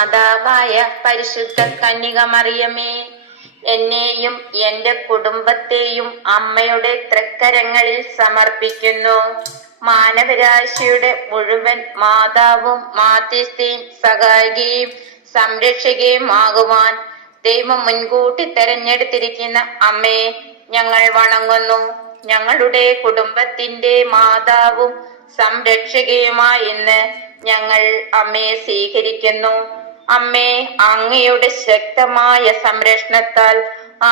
മാതാവായ പരിശുദ്ധ കന്യക മറിയമേ എന്നെയും എന്റെ കുടുംബത്തെയും അമ്മയുടെ തൃക്കരങ്ങളിൽ സമർപ്പിക്കുന്നു. മാനവരാശിയുടെ മുഴുവൻ മാതാവും മാധ്യസ്ഥയും സഹായികയും സംരക്ഷകയും ആകുവാൻ ദൈവം മുൻകൂട്ടി തെരഞ്ഞെടുത്തിരിക്കുന്ന അമ്മയെ ഞങ്ങൾ വണങ്ങുന്നു. ഞങ്ങളുടെ കുടുംബത്തിന്റെ മാതാവും സംരക്ഷകയുമായി ഇന്ന് ഞങ്ങൾ അമ്മയെ സ്വീകരിക്കുന്നു. അമ്മേ അങ്ങയുടെ ശക്തമായ സംരക്ഷണത്താൽ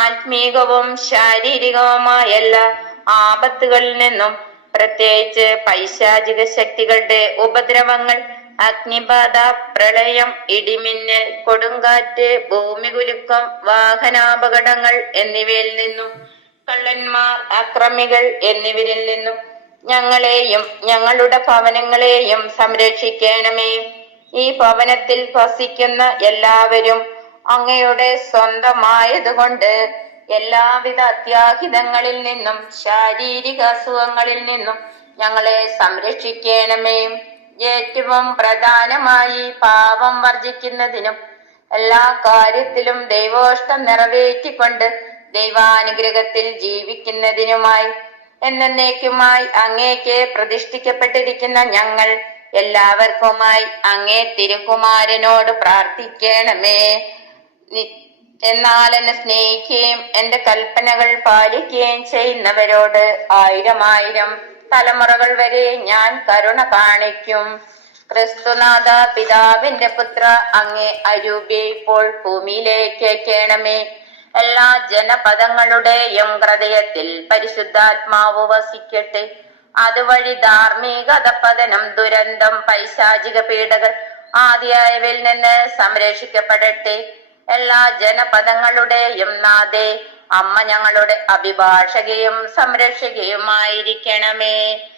ആത്മീകവും ശാരീരികവുമായ എല്ലാ ആപത്തുകളിൽ നിന്നും പ്രത്യേകിച്ച് പൈശാചിക ശക്തികളുടെ ഉപദ്രവങ്ങൾ അഗ്നിബാധ പ്രളയം ഇടിമിന്നൽ കൊടുങ്കാറ്റ് ഭൂമികുലുക്കം വാഹനാപകടങ്ങൾ എന്നിവയിൽ നിന്നും കള്ളന്മാർ അക്രമികൾ എന്നിവരിൽ നിന്നും ഞങ്ങളെയും ഞങ്ങളുടെ ഭവനങ്ങളെയും സംരക്ഷിക്കണമേ. ഈ ഭവനത്തിൽ വസിക്കുന്ന എല്ലാവരും അങ്ങയുടെ സ്വന്തമായതുകൊണ്ട് എല്ലാവിധ അത്യാഹിതങ്ങളിൽ നിന്നും ശാരീരിക അസുഖങ്ങളിൽ നിന്നും ഞങ്ങളെ സംരക്ഷിക്കണമേ. ഏറ്റവും പ്രധാനമായി പാപം വർജിക്കുന്നതിനും എല്ലാ കാര്യത്തിലും ദൈവോഷ്ടം നിറവേറ്റിക്കൊണ്ട് ദൈവാനുഗ്രഹത്തിൽ ജീവിക്കുന്നതിനുമായി എന്നേക്കുമായി അങ്ങേക്ക് പ്രതിഷ്ഠിക്കപ്പെട്ടിരിക്കുന്ന ഞങ്ങൾ എല്ലാവർക്കുമായി അങ്ങേ തിരുകുമാരനോട് പ്രാർത്ഥിക്കണമേ. എന്നാൽ എന്നെ സ്നേഹിക്കുകയും എന്റെ കൽപ്പനകൾ പാലിക്കുകയും ചെയ്യുന്നവരോട് ആയിരം ആയിരം തലമുറകൾ വരെ ഞാൻ കരുണ കാണിക്കും. ക്രിസ്തുനാഥ പിതാവിന്റെ പുത്ര അങ്ങേ അരൂപി ഇപ്പോൾ ഭൂമിയിലേക്ക് അയക്കണമേ എല്ലാ ജനപദങ്ങളുടെയും ഹൃദയത്തിൽ പരിശുദ്ധാത്മാവ് വസിക്കട്ടെ. അതുവഴി ധാർമ്മികത പതനം ദുരന്തം പൈശാചിക പീഡകൾ ആദ്യായവിൽ നിന്ന് സംരക്ഷിക്കപ്പെടട്ടെ. എല്ലാ ജനപദങ്ങളുടെയും നാദേ അമ്മ ഞങ്ങളുടെ അഭിഭാഷകയും സംരക്ഷകയുമായിരിക്കണമേ.